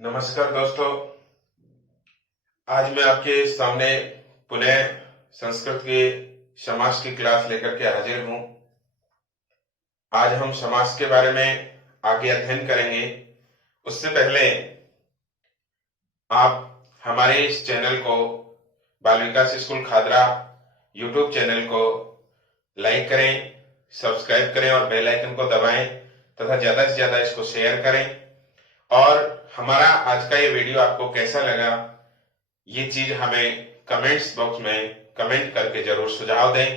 नमस्कार दोस्तों। आज मैं आपके सामने पुनः संस्कृत के समास की क्लास लेकर के हाजिर हूं। आज हम समास के बारे में आगे अध्ययन करेंगे। उससे पहले आप हमारे इस चैनल को बाल विकास स्कूल खादरा यूट्यूब चैनल को लाइक करें, सब्सक्राइब करें और बेल आइकन को दबाएं तथा ज्यादा से ज्यादा इसको शेयर करें। और हमारा आज का ये वीडियो आपको कैसा लगा, ये चीज हमें कमेंट्स बॉक्स में कमेंट करके जरूर सुझाव दें,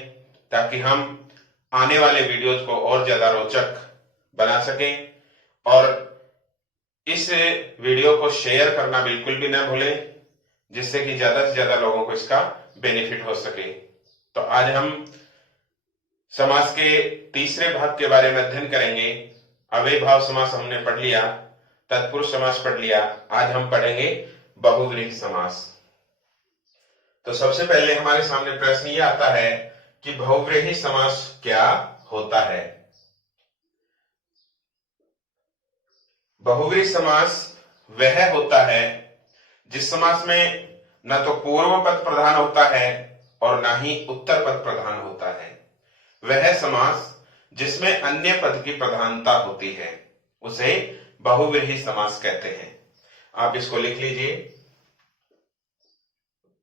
ताकि हम आने वाले वीडियोज को और ज्यादा रोचक बना सकें। और इस वीडियो को शेयर करना बिल्कुल भी ना भूलें, जिससे कि ज्यादा से ज्यादा लोगों को इसका बेनिफिट हो सके। तो आज हम समास के तीसरे भाग के बारे में अध्ययन करेंगे। अव्ययभाव समास हमने पढ़ लिया, तत्पुरुष समास पढ़ लिया। आज हम पढ़ेंगे बहुव्रीहि समास। तो सबसे पहले हमारे सामने प्रश्न ये आता है कि बहुव्रीहि समास क्या होता है। बहुव्रीहि समास वह होता है जिस समास में न तो पूर्व पद प्रधान होता है और न ही उत्तर पद प्रधान होता है। वह समास जिसमें अन्य पद की प्रधानता होती है उसे बहुव्रीहि समास कहते हैं। आप इसको लिख लीजिए।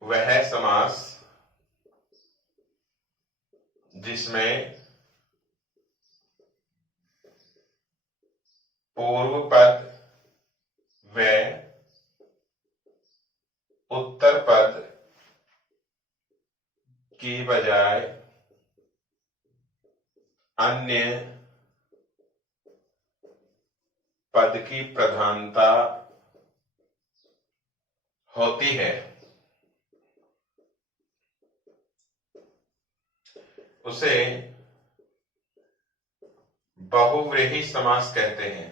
वह समास जिसमें पूर्व पद व उत्तर पद की बजाय अन्य पद की प्रधानता होती है उसे बहुव्रीहि समास कहते हैं।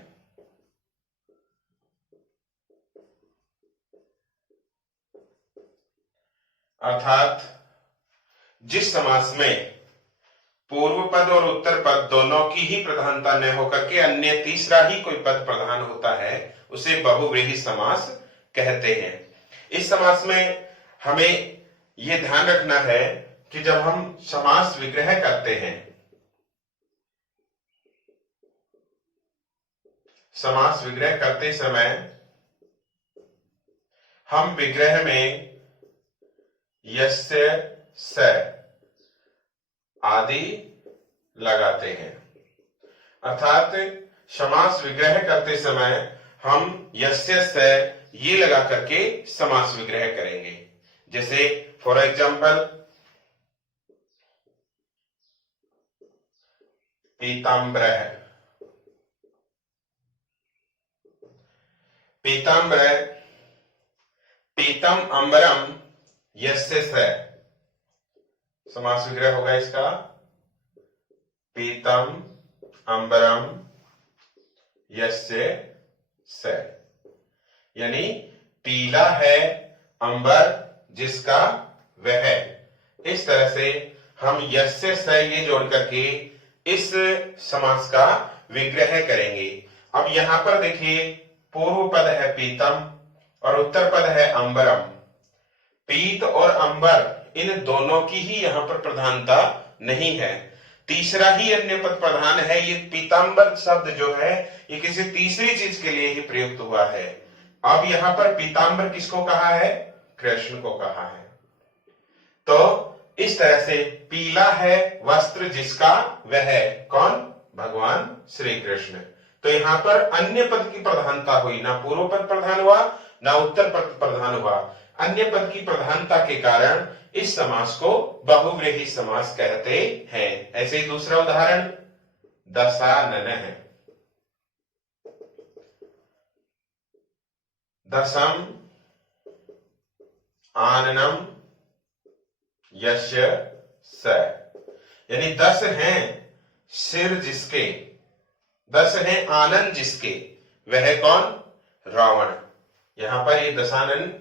अर्थात जिस समास में पूर्व पद और उत्तर पद दोनों की ही प्रधानता न होकर के अन्य तीसरा ही कोई पद प्रधान होता है उसे बहुव्रीहि समास कहते हैं। इस समास में हमें यह ध्यान रखना है कि जब हम समास विग्रह करते हैं, समास विग्रह करते समय हम विग्रह में यस्य स आदि लगाते हैं। अर्थात समास विग्रह करते समय हम यस्य स ये लगा करके समास विग्रह करेंगे। जैसे फॉर एग्जाम्पल पीताम्बरः, पीताम्बर पीतम अंबरम यस्य स, समास विग्रह होगा इसका पीतम अंबरम यस्य स, यानी पीला है अंबर जिसका वह। इस तरह से हम यस्य स ये जोड़ करके इस समास का विग्रह करेंगे। अब यहां पर देखिए, पूर्व पद है पीतम और उत्तर पद है अंबरम। पीत और अंबर इन दोनों की ही यहां पर प्रधानता नहीं है, तीसरा ही अन्य पद प्रधान है। ये पीतांबर शब्द जो है ये किसी तीसरी चीज के लिए ही प्रयुक्त हुआ है। अब यहां पर पीतांबर किसको कहा है? कृष्ण को कहा है। तो इस तरह से पीला है वस्त्र जिसका वह, कौन? भगवान श्री कृष्ण। तो यहां पर अन्य पद की प्रधानता हुई, ना पूर्व पद प्रधान हुआ ना उत्तर पद प्रधान हुआ। अन्य पद की प्रधानता के कारण इस समास को बहुव्रीहि समास कहते हैं। ऐसे ही दूसरा उदाहरण दशानन है। दशम आननम यस्य स, यानी 10 हैं सिर जिसके, 10 हैं आनन जिसके, वह कौन? रावण। यहां पर ये दशानन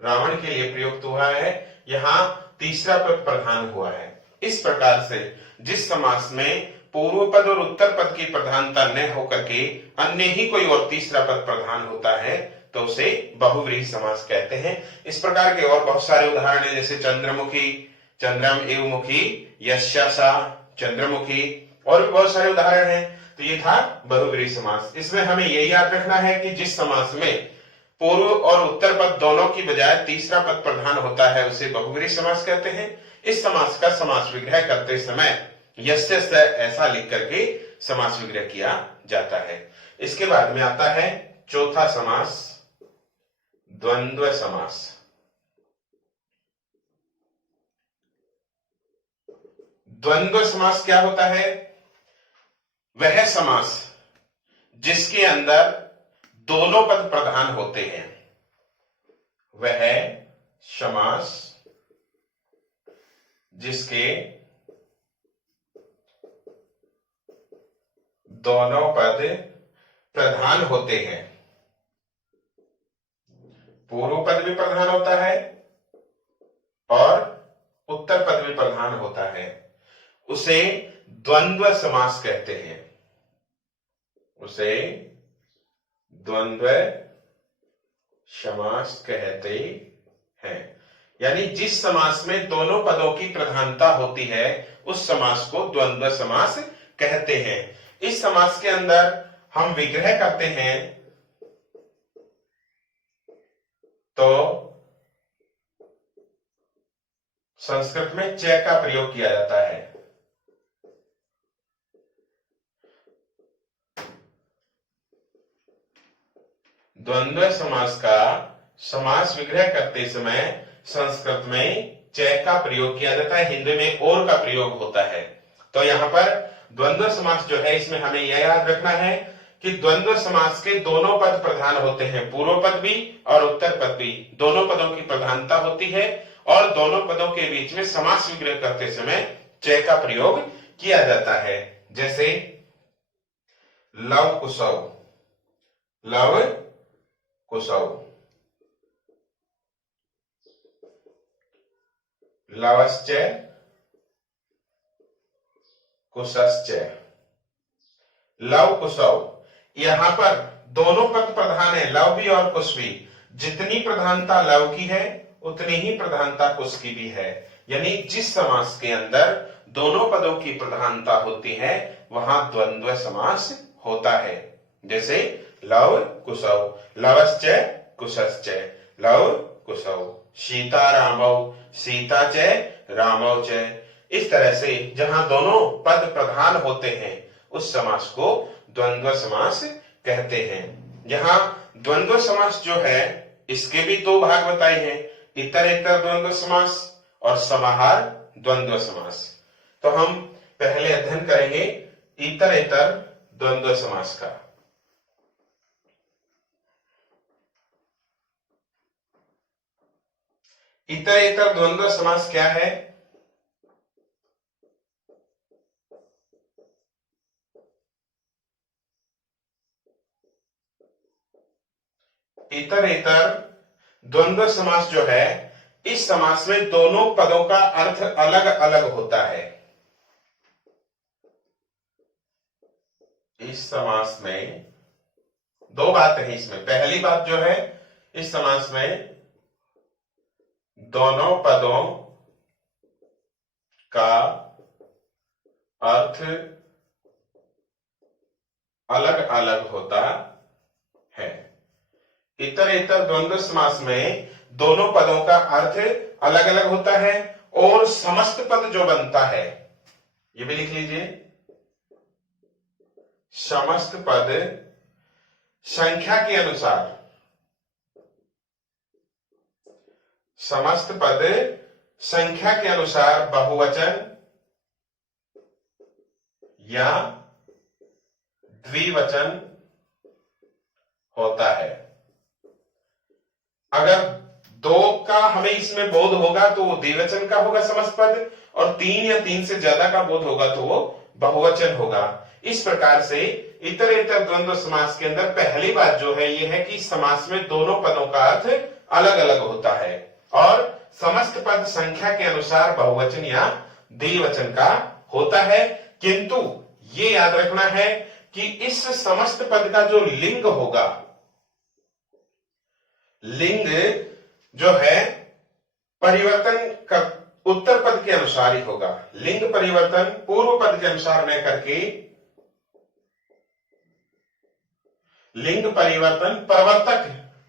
रावण के लिए प्रयुक्त हुआ है, यहां तीसरा पद प्रधान हुआ है। इस प्रकार से जिस समास में पूर्व पद और उत्तर पद की प्रधानता न होकर के अन्य ही कोई और तीसरा पद प्रधान होता है तो उसे बहुव्रीहि समास कहते हैं। इस प्रकार के और बहुत सारे उदाहरण हैं, जैसे चंद्रमुखी, चंद्रम एव मुखी, यस्या सा, चंद्रमुखी, और भी बहुत सारे उदाहरण हैं। तो ये था बहुव्रीहि समास। इसमें हमें यही याद रखना है कि जिस समास में पूर्व और उत्तर पद दोनों की बजाय तीसरा पद प्रधान होता है उसे बहुव्रीहि समास कहते हैं। इस समास का समास विग्रह करते समय यस्य स ऐसा लिख करके समास विग्रह किया जाता है। इसके बाद में आता है चौथा समास, द्वंद्व समास। द्वंद्व समास क्या होता है? वह समास जिसके अंदर दोनों पद प्रधान होते हैं, वह समास जिसके दोनों पद प्रधान होते हैं, पूर्व पद भी प्रधान होता है और उत्तर पद भी प्रधान होता है, उसे द्वंद्व समास कहते हैं। उसे द्वंद्व समास कहते हैं। यानी जिस समास में दोनों पदों की प्रधानता होती है उस समास को द्वंद्व समास कहते हैं। इस समास के अंदर हम विग्रह करते हैं तो संस्कृत में च का प्रयोग किया जाता है। द्वंद्व समास का समास विग्रह करते समय संस्कृत में च का प्रयोग किया जाता है, हिंदी में और का प्रयोग होता है। तो यहां पर द्वंद्व समास जो है इसमें हमें यह याद रखना है कि द्वंद्व समास के दोनों पद प्रधान होते हैं, पूर्व पद भी और उत्तर पद भी, दोनों पदों की प्रधानता होती है और दोनों पदों के बीच में समास विग्रह करते समय च का प्रयोग किया जाता है। जैसे लव कुशव, लव कुशव, लवश्च कुशश्च, लव कुशव। यहां पर दोनों पद प्रधान है, लव भी और कुश भी। जितनी प्रधानता लव की है उतनी ही प्रधानता कुश की भी है। यानी जिस समास के अंदर दोनों पदों की प्रधानता होती है वहां द्वंद्व समास होता है। जैसे लव कुशव, लवश्च कुशश्च, लव कुशव, सीता रामौ, सीता च रामौ च। इस तरह से जहां दोनों पद प्रधान होते हैं उस समास को द्वंद्व समास कहते हैं। यहां द्वंद्व समास जो है इसके भी दो भाग बताए हैं, इतरेतर द्वंद्व समास और समाहार द्वंद्व समास। तो हम पहले अध्ययन करेंगे इतरेतर द्वंद्व समास का। इतरेतर द्वंद्व समास क्या है? इतरेतर द्वंद्व समास जो है इस समास में दोनों पदों का अर्थ अलग अलग होता है। इस समास में दो बातें हैं इसमें। पहली बात जो है इस समास में दोनों पदों का अर्थ अलग अलग होता है। इतरेतर द्वंद्व समास में दोनों पदों का अर्थ अलग अलग होता है और समस्त पद जो बनता है, ये भी लिख लीजिए, समस्त पद संख्या के अनुसार, समस्त पद संख्या के अनुसार बहुवचन या द्विवचन होता है। अगर दो का हमें इसमें बोध होगा तो वो द्विवचन का होगा समस्त पद, और तीन या तीन से ज्यादा का बोध होगा तो वो बहुवचन होगा। इस प्रकार से इतरेतर द्वंद्व समास के अंदर पहली बात जो है ये है कि समास में दोनों पदों का अर्थ अलग अलग होता है और समस्त पद संख्या के अनुसार बहुवचन या द्विवचन का होता है। किंतु ये याद रखना है कि इस समस्त पद का जो लिंग होगा लिंग जो है परिवर्तन का उत्तर पद के अनुसार ही होगा। लिंग परिवर्तन पूर्व पद के अनुसार न करके लिंग परिवर्तन प्रवर्तक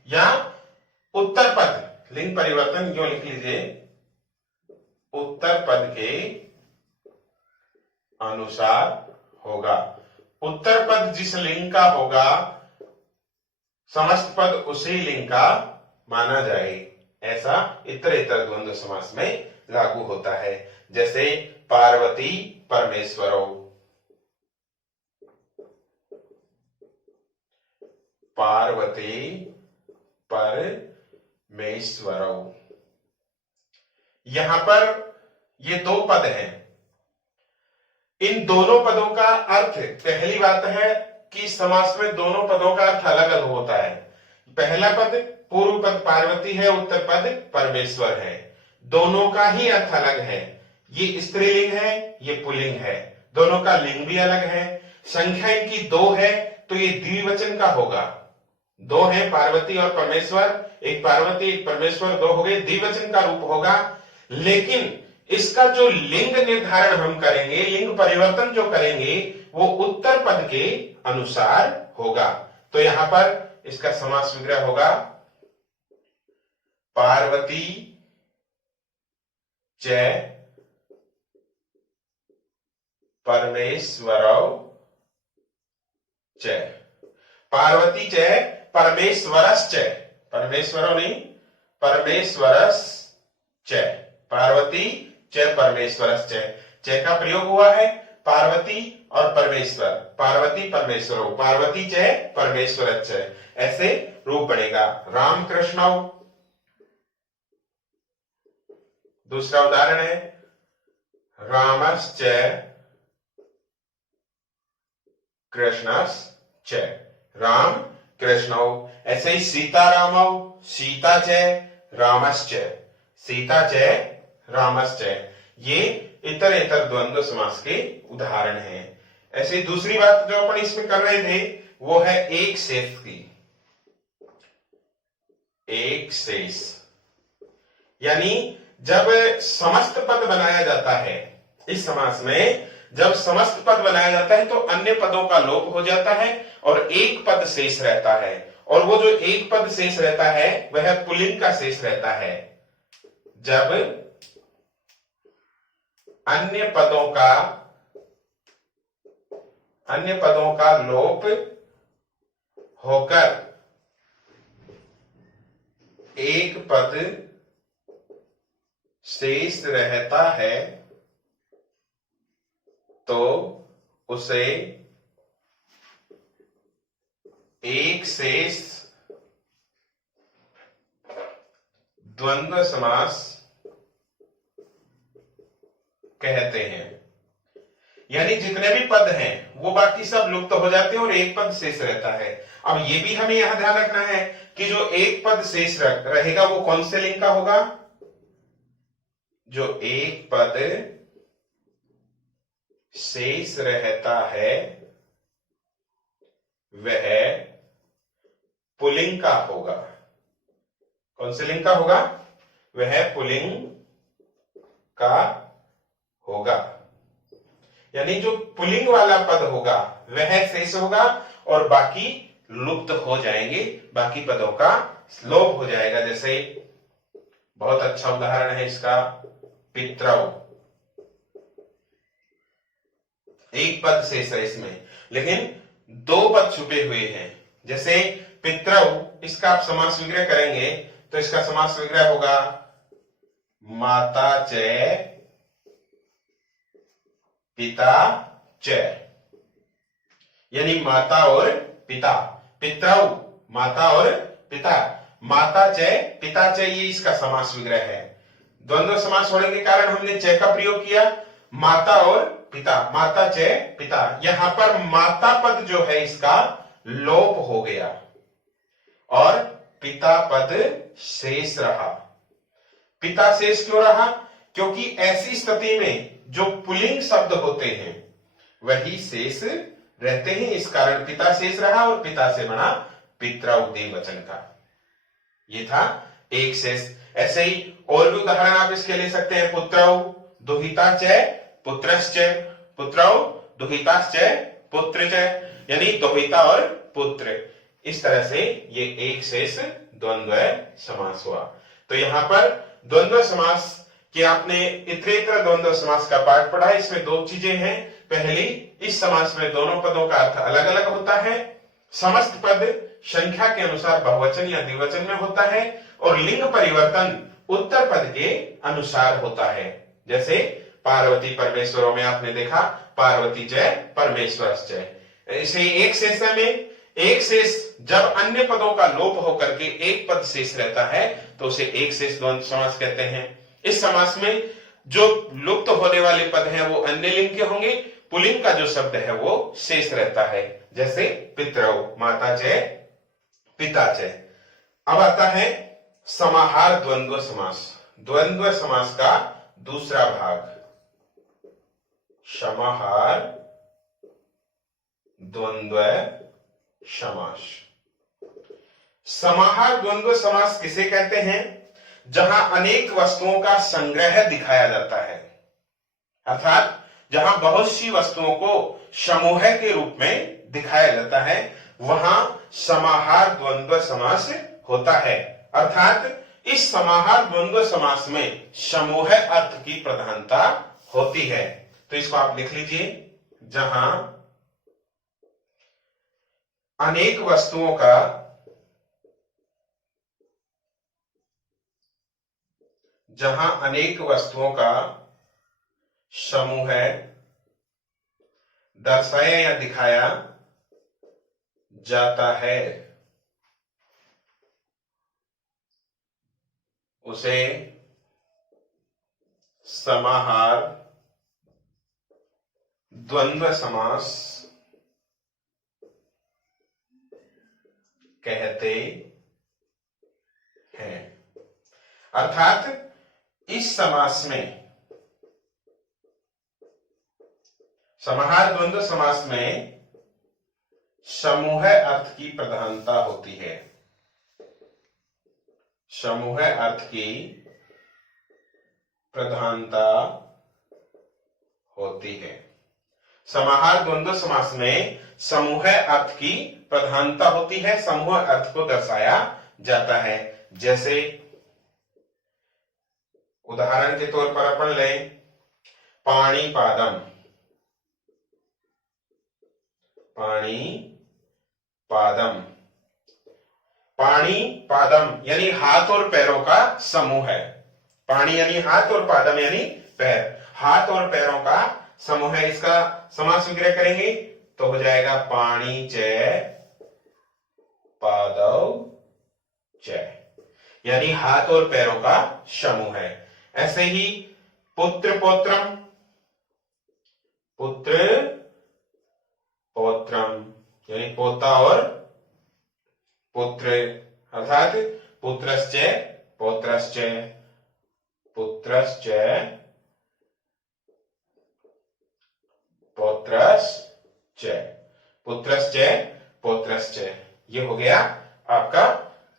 या उत्तर पद, लिंग परिवर्तन क्यों लिख लीजिए, उत्तर पद के अनुसार होगा। उत्तर पद जिस लिंग का होगा समस्त पद उसी लिंग का माना जाए, ऐसा इतरेतर द्वंद्व समास में लागू होता है। जैसे पार्वती परमेश्वरो, पार्वती परमेश्वरो। यहां पर ये दो पद हैं। इन दोनों पदों का अर्थ, पहली बात है कि समास में दोनों पदों का अर्थ अलग अलग होता है। पहला पद पूर्व पद पार्वती है, उत्तर पद परमेश्वर है, दोनों का ही अर्थ अलग है। ये स्त्रीलिंग है, ये पुल्लिंग है, दोनों का लिंग भी अलग है। संख्या इनकी दो है तो ये द्विवचन का होगा। दो है पार्वती और परमेश्वर, एक पार्वती एक परमेश्वर, दो हो गए, द्विवचन का रूप होगा। लेकिन इसका जो लिंग निर्धारण हम करेंगे, लिंग परिवर्तन जो करेंगे, वो उत्तर पद के अनुसार होगा। तो यहां पर इसका समास विग्रह होगा पार्वती च परमेश्वरौ च, पार्वती च परमेश्वरश्च, परमेश्वरो नहीं परमेश्वरश्च, पार्वती च परमेश्वरश्च, च का प्रयोग हुआ है पार्वती और परमेश्वर, पार्वती परमेश्वरो, पार्वती च परमेश्वरश्च, ऐसे रूप बनेगा। राम कृष्णौ, दूसरा उदाहरण है रामश्च कृष्णश्च, राम कृष्णौ। ऐसे ही सीतारामौ, सीता च रामश्च, सीता च रामश्च। ये इतरेतर द्वंद्व समास के उदाहरण हैं। ऐसे दूसरी बात जो अपन इसमें कर रहे थे वो है एक शेष की। एक शेष यानी जब समस्त पद बनाया जाता है, इस समास में जब समस्त पद बनाया जाता है तो अन्य पदों का लोप हो जाता है और एक पद शेष रहता है, और वो जो एक पद शेष रहता है वह पुल्लिंग का शेष रहता है। जब अन्य पदों का लोप होकर एक पद शेष रहता है तो उसे एक शेष द्वंद्व समास कहते हैं। यानी जितने भी पद हैं वो बाकी सब लुप्त हो जाते हैं और एक पद शेष रहता है। अब ये भी हमें यहां ध्यान रखना है कि जो एक पद शेष रहेगा वो कौन से लिंग का होगा। जो एक पद शेष रहता है वह पुल्लिंग का होगा। कौन से लिंग का होगा, वह पुल्लिंग का होगा। यानी जो पुल्लिंग वाला पद होगा वह शेष होगा और बाकी लुप्त हो जाएंगे, बाकी पदों का लोप हो जाएगा। जैसे बहुत अच्छा उदाहरण है इसका पितरौ, एक पद शेष है इसमें लेकिन दो पद छुपे हुए हैं। जैसे पितरौ, इसका आप समास विग्रह करेंगे तो इसका समास विग्रह होगा माता च पिता च, यानी माता और पिता। पितरौ माता और पिता, माता च पिता च, ये इसका समास विग्रह है। द्वंद्व समास होने के कारण हमने च का प्रयोग किया, माता और पिता, माता च पिता। यहां पर माता पद जो है इसका लोप हो गया और पिता पद शेष रहा। पिता शेष क्यों रहा, क्योंकि ऐसी स्थिति में जो पुल्लिंग शब्द होते हैं वही शेष रहते हैं, इस कारण पिता शेष रहा और पिता से बना पितरौ द्विवचन का। ये था एक शेष। ऐसे ही और भी उदाहरण आप इसके ले सकते हैं। पुत्रौ दुहिता च पुत्रश्च, पुत्रौ दुहिताश्च पुत्र च, यानी दुहिता और पुत्र। इस तरह से ये एक शेष द्वंद्व समास हुआ। तो यहां पर द्वंद्व समास कि आपने इतरेतर द्वंद्व समास का पाठ पढ़ा। इसमें दो चीजें हैं। पहली, इस समास में दोनों पदों का अर्थ अलग अलग होता है। समस्त पद संख्या के अनुसार बहुवचन या द्विवचन में होता है और लिंग परिवर्तन उत्तर पद के अनुसार होता है। जैसे पार्वती परमेश्वरों में आपने देखा पार्वती जय परमेश्वर। इसे एक शेष में एक शेष जब अन्य पदों का लोप होकर के एक पद शेष रहता है तो उसे एक शेष द्वंद्व समास कहते हैं। इस समास में जो लुप्त होने वाले पद हैं वो अन्य लिंग के होंगे, पुल्लिंग का जो शब्द है वो शेष रहता है। जैसे पितरौ माता जय पिता जय। अब आता है समाहार द्वंद्व समास। द्वंद्व समास का दूसरा भाग समाहार द्वंद्व समास। समाहार द्वंद्व समास किसे कहते हैं? जहां अनेक वस्तुओं का संग्रह दिखाया जाता है, अर्थात जहां बहुत सी वस्तुओं को समूह के रूप में दिखाया जाता है, वहां समाहार द्वंद्व समास होता है। अर्थात इस समाहार द्वंद्व समास में समूह अर्थ की प्रधानता होती है। तो इसको आप लिख लीजिए, जहां अनेक वस्तुओं का समूह दर्शाया या दिखाया जाता है उसे समाहार द्वंद्व समास कहते हैं। अर्थात इस समास में समाहार द्वंद्व समास में समूह अर्थ की प्रधानता होती है। समूह अर्थ की प्रधानता होती है। समाहार द्वंद्व समास में समूह अर्थ की प्रधानता होती है, समूह अर्थ को दर्शाया जाता है। जैसे उदाहरण के तौर पर अपन लें पाणी पादम। पाणी पादम, पाणी पादम यानी हाथ और पैरों का समूह है। पाणी यानी हाथ और पादम यानी पैर, हाथ और पैरों का समूह है। इसका समास विग्रह करेंगे तो हो जाएगा पाणी च पादौ च, यानी हाथ और पैरों का समूह है। ऐसे ही पुत्र पौत्रम, पुत्र पौत्रम यानी पोता और पुत्र, अर्थात पुत्रश्च पौत्रश्च, पुत्रश्च पौत्रश्च, पुत्रश्च पौत्रश्च। ये हो गया आपका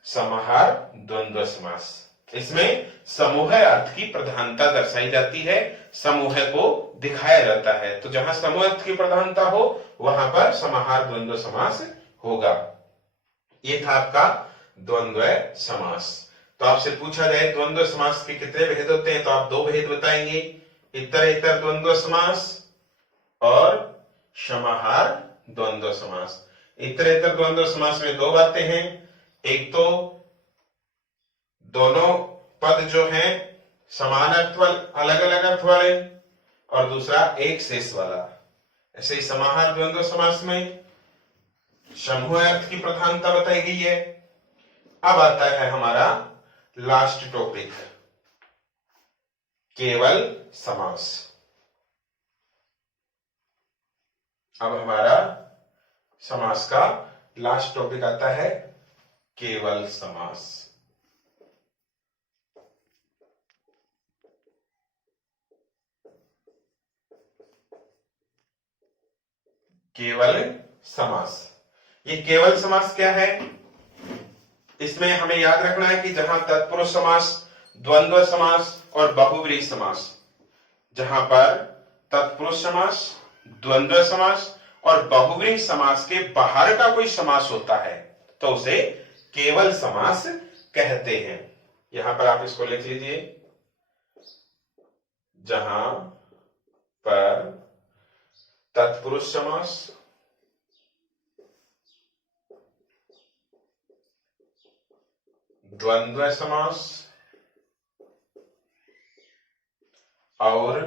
समाहार द्वंद्व समास। इसमें समूह अर्थ की प्रधानता दर्शाई जाती है, समूह को दिखाया जाता है। तो जहां समूह अर्थ की प्रधानता हो वहां पर समाहार द्वंद्व समास होगा। ये था आपका द्वंद्व समास। तो आपसे पूछा जाए द्वंद्व समास के कितने भेद होते हैं तो आप दो भेद बताएंगे, इतर द्वंद्व समास और समाहार द्वंद्व समास। इतर द्वंद्व समास में दो बातें हैं, एक तो दोनों पद जो हैं समान अर्थ वाले, अलग अलग अर्थ वाले, और दूसरा एक शेष वाला। ऐसे ही समाहार द्वंद्व समास में समूह अर्थ की प्रधानता बताई गई है। अब आता है हमारा लास्ट टॉपिक, केवल समास। अब हमारा समास का लास्ट टॉपिक आता है केवल समास। केवल समास, ये केवल समास क्या है? इसमें हमें याद रखना है कि जहां तत्पुरुष समास, द्वंद्व समास और बहुव्रीहि समास, जहां पर तत्पुरुष समास, द्वंद्व समास और बहुव्रीहि समास के बाहर का कोई समास होता है तो उसे केवल समास कहते हैं। यहां पर आप इसको लिख लीजिए, जहां पर तत्पुरुष समास, द्वंद्व समास और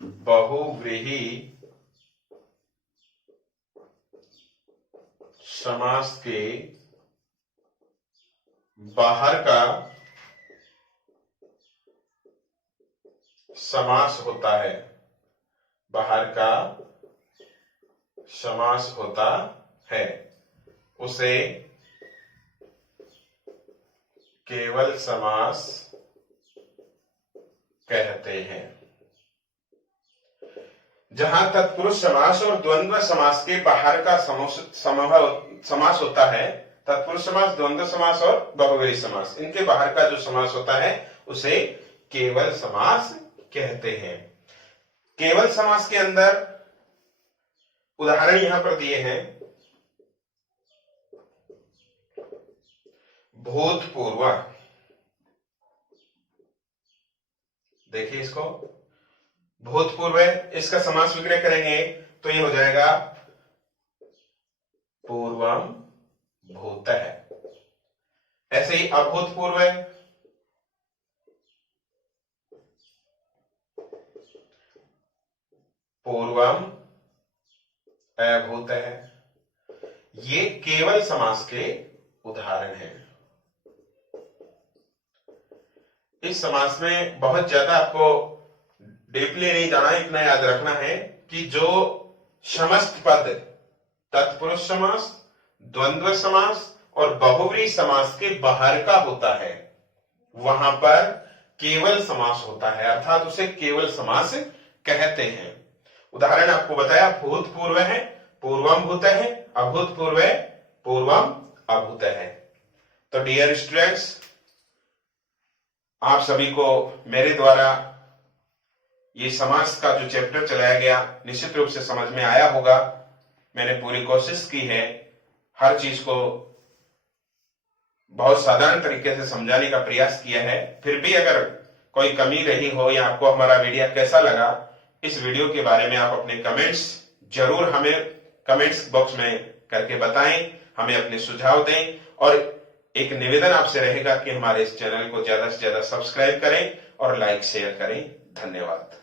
बहुव्रीहि समास के बाहर का समास होता है, बाहर का समास होता है, उसे केवल समास कहते हैं। जहां तत्पुरुष समास और द्वंद्व समास के बाहर का समास होता है, तत्पुरुष समास, द्वंद्व समास और बहुव्रीहि समास, इनके बाहर का जो समास होता है उसे केवल समास कहते हैं। केवल समास के अंदर उदाहरण यहां पर दिए हैं, भूतपूर्व। देखिए इसको, भूतपूर्व है, इसका समास विग्रह करेंगे तो ये हो जाएगा पूर्वम भूतः। ऐसे ही अभूतपूर्व है, पूर्वम अभूतः। ये केवल समास के उदाहरण हैं। इस समास में बहुत ज्यादा आपको डीपली नहीं जाना, इतना याद रखना है कि जो समस्त पद तत्पुरुष समास, द्वंद्व समास और बहुव्रीहि समास के बाहर का होता है वहां पर केवल समास होता है, अर्थात उसे केवल समास कहते हैं। उदाहरण आपको बताया, भूतपूर्व है, पूर्वम भूत है, अभूतपूर्व है, पूर्वम अभूत है। तो डियर स्टूडेंट्स, आप सभी को मेरे द्वारा ये समास का जो चैप्टर चलाया गया निश्चित रूप से समझ में आया होगा। मैंने पूरी कोशिश की है हर चीज को बहुत साधारण तरीके से समझाने का प्रयास किया है। फिर भी अगर कोई कमी रही हो या आपको हमारा वीडियो कैसा लगा, इस वीडियो के बारे में आप अपने कमेंट्स जरूर हमें कमेंट्स बॉक्स में करके बताएं, हमें अपने सुझाव दें। और एक निवेदन आपसे रहेगा कि हमारे इस चैनल को ज्यादा से ज्यादा सब्सक्राइब करें और लाइक शेयर करें। धन्यवाद।